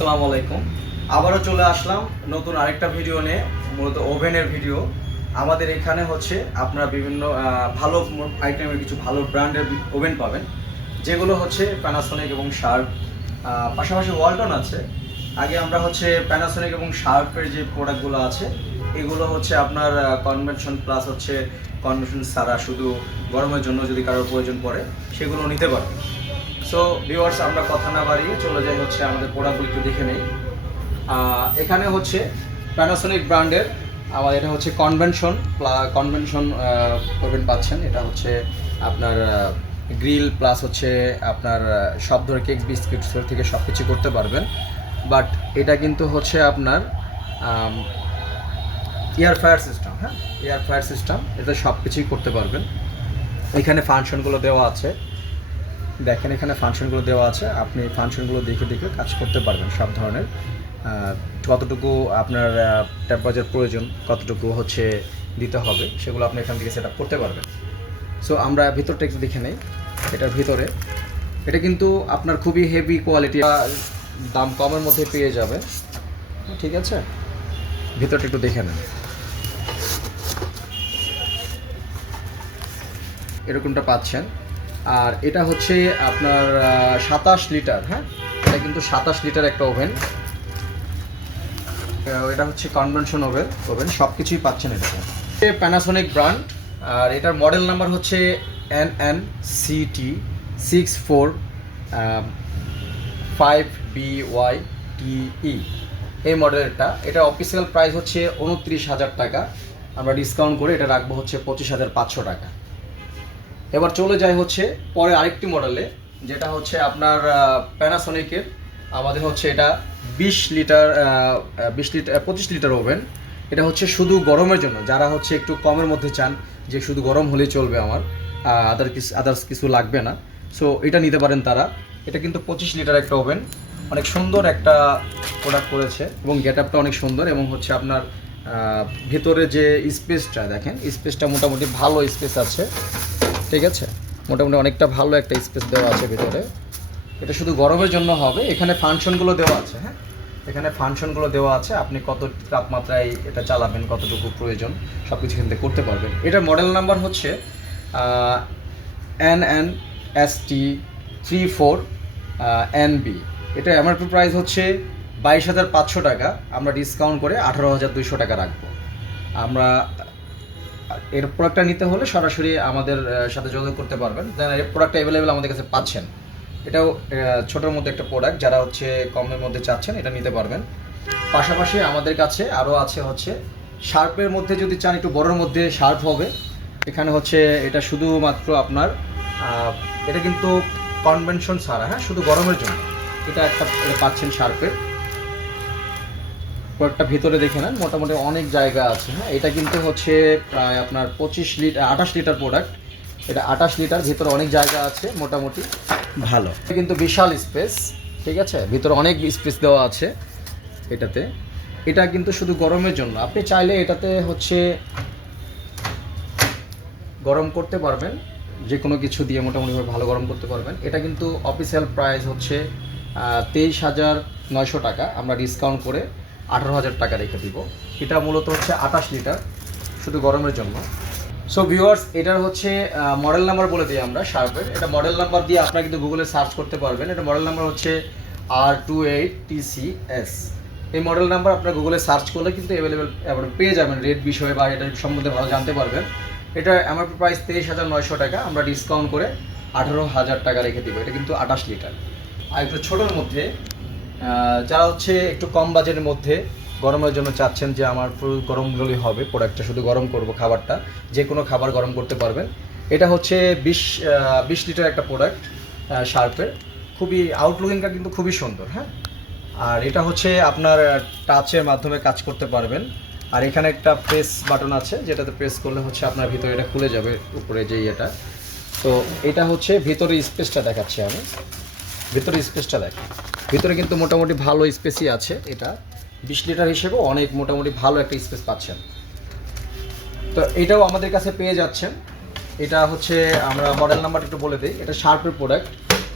আসসালামু আলাইকুম। আবারও চলে আসলাম নতুন আরেকটা ভিডিও নিয়ে, মূলত ওভেনের ভিডিও। আমাদের এখানে হচ্ছে আপনারা বিভিন্ন ভালো আইটেমের কিছু ভালো ব্র্যান্ডের ওভেন পাবেন, যেগুলো হচ্ছে প্যানাসোনিক এবং শার্প, পাশাপাশি ওয়ালটন আছে। আগে আমরা হচ্ছে প্যানাসোনিক এবং শার্পের যে প্রোডাক্টগুলো আছে এগুলো হচ্ছে আপনার কনভেনশন প্লাস হচ্ছে কনভেনশন ছাড়া শুধু গরমের জন্য যদি কারোর প্রয়োজন পড়ে সেগুলো নিতে পারবেন। সো ভিউয়ার্স, আমরা কথা না বাড়িয়ে চলে যাই হচ্ছে আমাদের প্রোডাক্টগুলো একটু দেখে নেই। এখানে হচ্ছে প্যানাসোনিক ব্র্যান্ডের আমাদের এটা হচ্ছে কনভেনশন ওভেন পাচ্ছেন। এটা হচ্ছে আপনার গ্রিল প্লাস হচ্ছে আপনার সব ধরনের কেক বিস্কিট থেকে সব কিছু করতে পারবেন। বাট এটা কিন্তু হচ্ছে আপনার এয়ার ফ্রায়ার সিস্টেম। হ্যাঁ, এয়ার ফ্রায়ার সিস্টেম, এটা সব কিছুই করতে পারবেন। এখানে ফাংশনগুলো দেওয়া আছে, দেখেন এখানে ফাংশনগুলো দেওয়া আছে, আপনি ফাংশনগুলো দেখে দেখে কাজ করতে পারবেন। সব ধরনের কতটুকু আপনার টেম্পারেচার প্রয়োজন, কতটুকু হচ্ছে দিতে হবে, সেগুলো আপনি এখান থেকে সেট আপ করতে পারবেন। সো আমরা ভিতরটা একটু দেখে নেই। এটার ভিতরে এটা কিন্তু আপনার খুবই হেভি কোয়ালিটি, দাম কমের মধ্যে পেয়ে যাবে। ঠিক আছে, ভিতরটা একটু দেখে নেন। এরকমটা পাচ্ছেন। আর এটা হচ্ছে আপনার 27 লিটার। হ্যাঁ, এটা কিন্তু 27 লিটার একটা ওভেন। এটা হচ্ছে কনভেনশন ওভেন সব কিছুই পাচ্ছেন এটাতে। প্যানাসোনিক ব্র্যান্ড, আর এটার মডেল নাম্বার হচ্ছে NNCT 645BYTE। এই মডেলটা, এটা অফিসিয়াল প্রাইস হচ্ছে 29,000 টাকা। আমরা ডিসকাউন্ট করে এটা রাখবো হচ্ছে 25,500 টাকা। এবার চলে যায় হচ্ছে পরে আরেকটি মডেলে, যেটা হচ্ছে আপনার প্যানাসোনিকের। আমাদের হচ্ছে এটা 25 লিটার ওভেন। এটা হচ্ছে শুধু গরমের জন্য, যারা হচ্ছে একটু কমের মধ্যে চান যে শুধু গরম হলেই চলবে, আমার আদার্স কিছু লাগবে না, সো এটা নিতে পারেন তারা। এটা কিন্তু 25 লিটার একটা ওভেন, অনেক সুন্দর একটা প্রোডাক্ট করেছে এবং গেট আপটা অনেক সুন্দর। এবং হচ্ছে আপনার ভেতরে যে স্পেসটা দেখেন, স্পেসটা মোটামুটি ভালো স্পেস আছে। ঠিক আছে, মোটামুটি অনেকটা ভালো একটা স্পেস দেওয়া আছে ভিতরে। এটা শুধু গরমের জন্য হবে। এখানে ফাংশনগুলো দেওয়া আছে। হ্যাঁ, এখানে ফাংশনগুলো দেওয়া আছে, আপনি কত তাপমাত্রায় এটা চালাবেন, কতটুকু প্রয়োজন, সব কিছু এখান থেকে করতে পারবেন। এটার মডেল নাম্বার হচ্ছে NNST 34NB। এটা এমআরপি প্রাইস হচ্ছে 22,500 টাকা। আমরা ডিসকাউন্ট করে 18,200 টাকা রাখবো। আমরা এর প্রোডাক্টটা নিতে হলে সরাসরি আমাদের সাথে যোগাযোগ করতে পারবেন। দেন এর প্রোডাক্টটা অ্যাভেলেবেল আমাদের কাছে পাচ্ছেন। এটাও ছোটোর মধ্যে একটা প্রোডাক্ট, যারা হচ্ছে কমের মধ্যে চাচ্ছেন এটা নিতে পারবেন। পাশাপাশি আমাদের কাছে আরও আছে হচ্ছে শার্পের মধ্যে, যদি চান একটু বড়োর মধ্যে শার্প হবে। এখানে হচ্ছে এটা শুধুমাত্র আপনার এটা কিন্তু কনভেনশন ছাড়া, হ্যাঁ, শুধু গরমের জন্য এটা একটা পাচ্ছেন শার্পের। প্রোডাক্টটা ভিতরে দেখে নেন, মোটামুটি অনেক জায়গা আছে। হ্যাঁ, এটা কিন্তু হচ্ছে প্রায় আপনার 28 লিটার প্রোডাক্ট। এটা 28 লিটার, ভিতরে অনেক জায়গা আছে, মোটামুটি ভালো। এটা কিন্তু বিশাল স্পেস। ঠিক আছে, ভিতরে অনেক স্পেস দেওয়া আছে এটাতে। এটা কিন্তু শুধু গরমের জন্য, আপনি চাইলে এটাতে হচ্ছে গরম করতে পারবেন, যে কোনো কিছু দিয়ে মোটামুটিভাবে ভালো গরম করতে পারবেন। এটা কিন্তু অফিসিয়াল প্রাইস হচ্ছে 23,900 টাকা। আমরা ডিসকাউন্ট করে 18,000 টাকা রেখে দিব। এটা মূলত হচ্ছে 28 লিটার, শুধু গরমের জন্য। সো ভিউয়ার্স, এটার হচ্ছে মডেল নাম্বার বলে দিই আমরা শার্পের। এটা মডেল নাম্বার দিয়ে আপনারা কিন্তু গুগলে সার্চ করতে পারবেন। এটা মডেল নাম্বার হচ্ছে R28TCS। এই মডেল নাম্বার আপনারা গুগলে সার্চ করলে কিন্তু অ্যাভেলেবেল পেয়ে যাবেন, রেট বিষয়ে বা এটার সম্বন্ধে ভালো জানতে পারবেন। এটা এমআরপি প্রাইস 23,900 টাকা। আমরা ডিসকাউন্ট করে 18,000 টাকা রেখে দিব। এটা কিন্তু 28 লিটার। আর একটু ছোটোর মধ্যে, যারা হচ্ছে একটু কম বাজেটের মধ্যে গরমের জন্য চাচ্ছেন যে আমার পুরো গরম হলেই হবে, প্রোডাক্টটা শুধু গরম করব, খাবারটা যে কোনো খাবার গরম করতে পারবেন। এটা হচ্ছে 20 লিটার একটা প্রোডাক্ট শার্পের। খুবই আউটলুকিংটা কিন্তু খুবই সুন্দর। হ্যাঁ, আর এটা হচ্ছে আপনার টাচের মাধ্যমে কাজ করতে পারবেন। আর এখানে একটা প্রেস বাটন আছে, যেটাতে প্রেস করলে হচ্ছে আপনার ভিতরে এটা খুলে যাবে, উপরে যে ইয়েটা। তো এটা হচ্ছে ভিতরে স্পেসটা দেখাচ্ছি আমি। ভিতরে স্পেসটা দেখেন, ভিতরে কিন্তু মোটামুটি ভালো স্পেসই আছে। এটা 20 লিটার হিসেবেও অনেক মোটামুটি ভালো একটা স্পেস পাচ্ছেন। তো এটাও আমাদের কাছে পেয়ে যাচ্ছেন। এটা হচ্ছে, আমরা মডেল নাম্বার একটু বলে দিই, এটা শার্পের প্রোডাক্ট।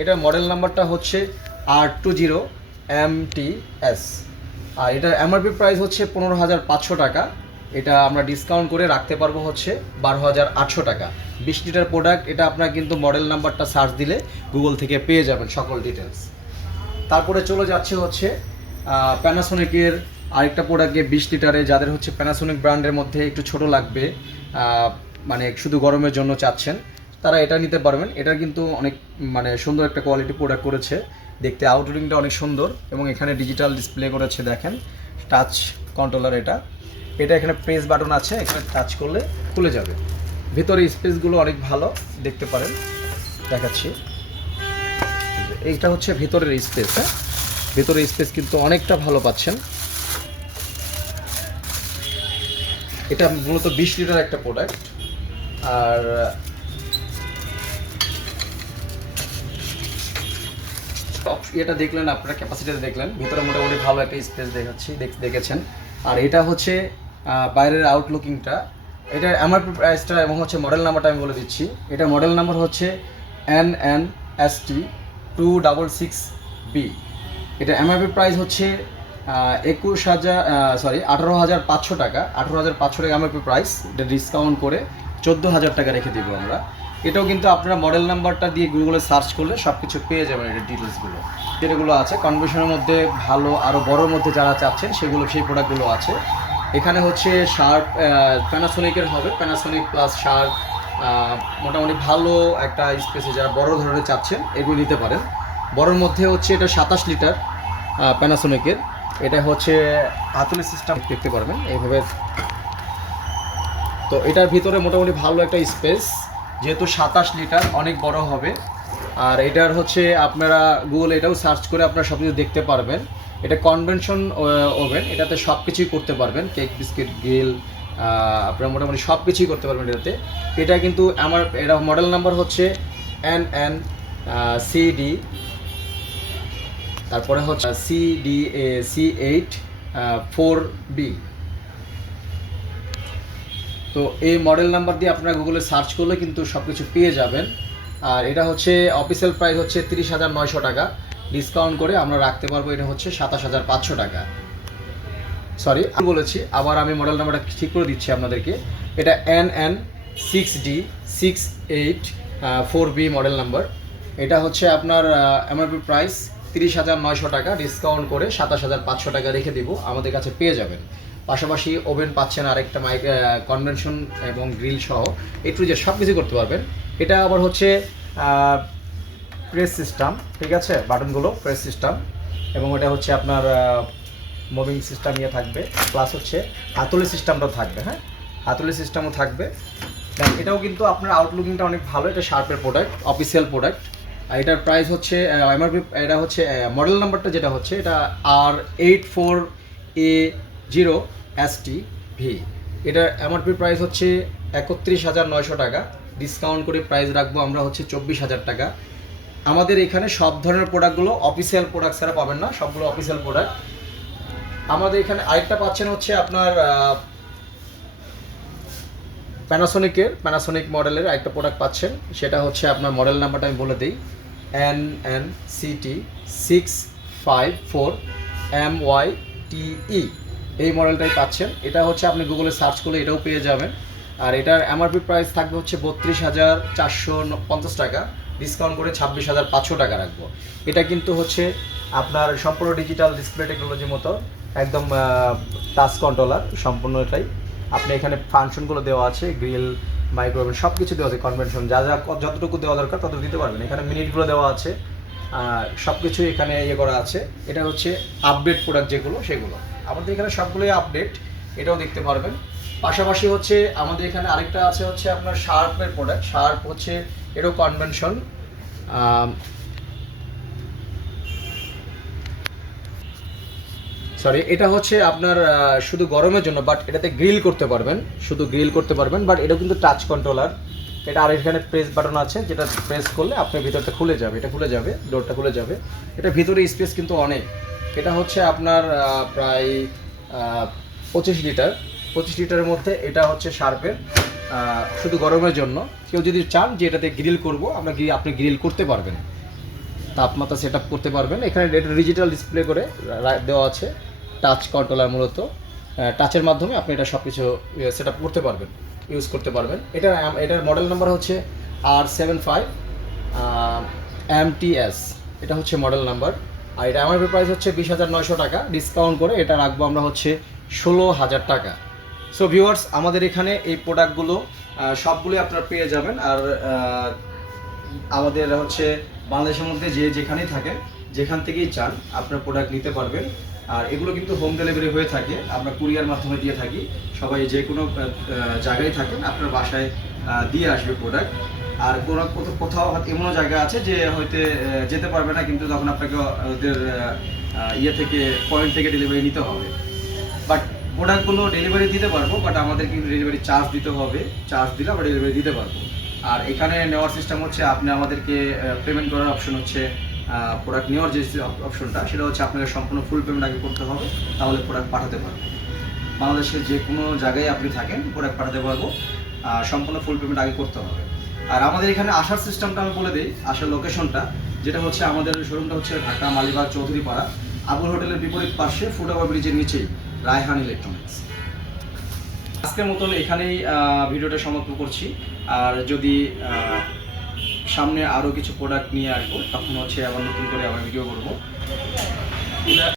এটার মডেল নাম্বারটা হচ্ছে R20 MTS। আর এটার এমআরপি প্রাইস হচ্ছে 15,500 টাকা। এটা আমরা ডিসকাউন্ট করে রাখতে পারবো হচ্ছে 12,800 টাকা। 20 লিটার প্রোডাক্ট। এটা আপনার কিন্তু মডেল নাম্বারটা সার্চ দিলে গুগল থেকে পেয়ে যাবেন সকল ডিটেলস। তারপরে চলে যাচ্ছে হচ্ছে প্যানাসোনিকের আরেকটা প্রোডাক্টে 20 লিটারে, যাদের হচ্ছে প্যানাসোনিক ব্র্যান্ডের মধ্যে একটু ছোট লাগবে, মানে শুধু গরমের জন্য চাচ্ছেন, তারা এটা নিতে পারবেন। এটা কিন্তু অনেক মানে সুন্দর একটা কোয়ালিটি প্রোডাক্ট করেছে, দেখতে আউটলুকিংটা অনেক সুন্দর, এবং এখানে ডিজিটাল ডিসপ্লে করেছে, দেখেন টাচ কন্ট্রোলার। এটা এখানে প্রেস বাটন আছে, এখানে টাচ করলে খুলে যাবে। ভিতরে স্পেসগুলো অনেক ভালো, দেখতে পারেন, দেখাচ্ছি। এইটা হচ্ছে ভিতরের স্পেস। হ্যাঁ, ভিতরের স্পেস কিন্তু অনেকটা ভালো পাচ্ছেন। এটা মূলত 20 লিটার একটা প্রোডাক্ট। আর এটা দেখলেন আপনারা, ক্যাপাসিটিটা দেখলেন, ভিতরে মোটামুটি ভালো একটা স্পেস দেখেছেন। আর এটা হচ্ছে বাইরের আউটলুকিংটা। এটা এমআরপি প্রাইসটা এবং হচ্ছে মডেল নাম্বারটা আমি বলে দিচ্ছি। এটা মডেল নাম্বার হচ্ছে NNST 266B। এটা এমআরপি প্রাইস হচ্ছে 18,500 টাকা। 18,500 টাকা এমআরপি প্রাইস। এটা ডিসকাউন্ট করে 14,000 টাকা রেখে দিব আমরা। এটাও কিন্তু আপনারা মডেল নাম্বারটা দিয়ে গুগলে সার্চ করলে সব কিছু পেয়ে যাবেন। এটার ডিটেলসগুলো যেগুলো আছে কনভেনশনের মধ্যে ভালো, আরও বড়োর মধ্যে যারা চাচ্ছেন সেই প্রোডাক্টগুলো আছে। এখানে হচ্ছে শার্প প্যানাসোনিকের হবে, প্যানাসোনিক প্লাস শার্প, মোটামুটি ভালো একটা স্পেসে যারা বড় ধরনের চাচ্ছেন এগুলো নিতে পারেন। বড়োর মধ্যে হচ্ছে এটা 27 লিটার প্যানাসোনিকের। এটা হচ্ছে হাতুড়ি সিস্টেম, দেখতে পারবেন এইভাবে। তো এটার ভিতরে মোটামুটি ভালো একটা স্পেস, যেহেতু 27 লিটার অনেক বড় হবে। আর এটার হচ্ছে আপনারা গুগলে এটাও সার্চ করে আপনারা সব কিছু দেখতে পারবেন। এটা কনভেনশন ওভেন, এটাতে সব কিছুই করতে পারবেন, কেক, বিস্কিট, গ্রিল, আপনারা মোটামুটি সব কিছুই করতে পারবেন এটাতে। এটা কিন্তু এটা মডেল নাম্বার হচ্ছে NNCD, তারপরে হচ্ছে C8 4B। তো এই মডেল নাম্বার দিয়ে আপনারা গুগলে সার্চ করলে কিন্তু সব কিছু পেয়ে যাবেন। আর এটা হচ্ছে অফিসিয়াল প্রাইস হচ্ছে 30,900 টাকা। ডিসকাউন্ট করে আমরা রাখতে পারবো এটা হচ্ছে 27,500 টাকা। সরি আমি বলেছি, আবার আমি মডেল নাম্বারটা ঠিক করে দিচ্ছি আপনাদেরকে। এটা NN6D 684B মডেল নাম্বার। এটা হচ্ছে আপনার এমআরপি প্রাইস 30,900 টাকা। ডিসকাউন্ট করে 27,500 টাকা রেখে দিব, আমাদের কাছে পেয়ে যাবেন। পাশাপাশি ওভেন পাচ্ছেন, আরেকটা কনভেনশন এবং গ্রিল সহ একটু যে সব কিছু করতে পারবেন। এটা আবার হচ্ছে প্রেস সিস্টেম, ঠিক আছে, বাটনগুলো প্রেস সিস্টেম, এবং এটা হচ্ছে আপনার মুভিং সিস্টেম ইয়ে থাকবে, প্লাস হচ্ছে হাতুড়ি সিস্টেমটাও থাকবে। হ্যাঁ, হাতুড়ি সিস্টেমও থাকবে। এটাও কিন্তু আপনার আউটলুকিংটা অনেক ভালো। এটা শার্পের প্রোডাক্ট, অফিসিয়াল প্রোডাক্ট। আর এটার প্রাইস হচ্ছে এমআরপি, এটা হচ্ছে মডেল নাম্বারটা যেটা হচ্ছে এটা R84A0STV। এটার এমআরপি প্রাইস হচ্ছে 31,900 টাকা। ডিসকাউন্ট করে প্রাইস রাখবো আমরা হচ্ছে 24,000 টাকা। আমাদের এখানে সব ধরনের প্রোডাক্টগুলো অফিসিয়াল প্রোডাক্ট ছাড়া পাবেন না, সবগুলো অফিসিয়াল প্রোডাক্ট। আমাদের এখানে আরেকটা পাচ্ছেন হচ্ছে আপনার প্যানাসোনিক মডেলের আরেকটা প্রোডাক্ট পাচ্ছেন, সেটা হচ্ছে আপনার মডেল নাম্বারটা আমি বলে দিই, NNCT 654MYTE। এই মডেলটাই পাচ্ছেন। এটা হচ্ছে আপনি গুগলে সার্চ করলে এটাও পেয়ে যাবেন। আর এটার এমআরপি প্রাইস থাকবে হচ্ছে 32,450 টাকা। ডিসকাউন্ট করে 26,500 টাকা রাখবো। এটা কিন্তু হচ্ছে আপনার সম্পূর্ণ ডিজিটাল ডিসপ্লে টেকনোলজির মতো, একদম টাচ কন্ট্রোলার সম্পূর্ণ। এটাই আপনি এখানে ফাংশনগুলো দেওয়া আছে, গ্রিল, মাইক্রোওভেন সব কিছু দেওয়া আছে, কনভেনশন যা যতটুকু দেওয়া দরকার ততটুকু দিতে পারবেন। এখানে মিনিটগুলো দেওয়া আছে, সব কিছুই এখানে ইয়ে করা আছে। এটা হচ্ছে আপডেট প্রোডাক্ট যেগুলো, সেগুলো আমাদের এখানে সবগুলোই আপডেট, এটাও দেখতে পারবেন। পাশাপাশি হচ্ছে আমাদের এখানে আরেকটা আছে হচ্ছে আপনার শার্পের প্রোডাক্ট। শার্প হচ্ছে এটাও কনভেনশন, সরি, এটা হচ্ছে আপনার শুধু গরমের জন্য, বাট এটাতে গ্রিল করতে পারবেন, শুধু গ্রিল করতে পারবেন। বাট এটা কিন্তু টাচ কন্ট্রোলার। এটা আর এখানে প্রেস বাটন আছে, যেটা প্রেস করলে আপনার ভিতরটা খুলে যাবে, এটা খুলে যাবে, ডোরটা খুলে যাবে। এটা ভিতরে স্পেস কিন্তু অনেক। এটা হচ্ছে আপনার প্রায় 25 লিটার। 25 লিটারের মধ্যে এটা হচ্ছে শার্পের, শুধু গরমের জন্য। কেউ যদি চান যে এটাতে গ্রিল করবো, আপনি গ্রিল করতে পারবেন। তাপমাত্রা সেট আপ করতে পারবেন। এখানে ডিজিটাল ডিসপ্লে করে দেওয়া আছে, টাচ কন্ট্রোলার, মূলত টাচের মাধ্যমে আপনি এটা সব কিছু সেট আপ করতে পারবেন, ইউজ করতে পারবেন। এটার মডেল নাম্বার হচ্ছে R75 MTS, এটা হচ্ছে মডেল নাম্বার। আর এটা এমআরপি প্রাইস হচ্ছে 20,900 টাকা, ডিসকাউন্ট করে এটা রাখবো আমরা হচ্ছে 16,000 টাকা। সো ভিউয়ার্স, আমাদের এখানে এই প্রোডাক্টগুলো সবগুলোই আপনারা পেয়ে যাবেন। আর আমাদের হচ্ছে বাংলাদেশের মধ্যে যেখানেই থাকেন, যেখান থেকেই চান আপনার প্রোডাক্ট নিতে পারবেন। আর এগুলো কিন্তু হোম ডেলিভারি হয়ে থাকে, আমরা কুরিয়ার মাধ্যমে দিয়ে থাকি। সবাই যে কোনো জায়গায় থাকেন আপনার বাসায় দিয়ে আসবে প্রোডাক্ট। আর কোথাও এমনও জায়গা আছে যে হয়তো যেতে পারবে না, কিন্তু তখন আপনাকে ওদের পয়েন্ট থেকে ডেলিভারি নিতে হবে। বাট প্রোডাক্টগুলো ডেলিভারি দিতে পারবো, বাট আমাদের কিন্তু ডেলিভারি চার্জ দিতে হবে, চার্জ দিলে আমরা ডেলিভারি দিতে পারবো। আর এখানে নেওয়ার সিস্টেম হচ্ছে আপনি আমাদেরকে পেমেন্ট করার অপশন হচ্ছে, প্রোডাক্ট নেওয়ার যে অপশনটা সেটা হচ্ছে আপনাকে সম্পূর্ণ ফুল পেমেন্ট আগে করতে হবে, তাহলে প্রোডাক্ট পাঠাতে পারবো। বাংলাদেশের যে কোনো জায়গায় আপনি থাকেন প্রোডাক্ট পাঠাতে পারবো, সম্পূর্ণ ফুল পেমেন্ট আগে করতে হবে। আর আমাদের এখানে আসার সিস্টেমটা আমি বলে দিই, আসার লোকেশনটা যেটা হচ্ছে, আমাদের শোরুমটা হচ্ছে ঢাকা মালিবাগ চৌধুরীপাড়া আবুল হোটেলের বিপরীত পাশে ফুটওভার ব্রিজের নিচেই রায়হান ইলেকট্রনিক্স। আজকের মতন এখানেই ভিডিওটা সমাপ্ত করছি। আর যদি সামনে আরও কিছু প্রোডাক্ট নিয়ে আসবো, তখন হচ্ছে আবার নতুন করে আবার ভিডিও করবো।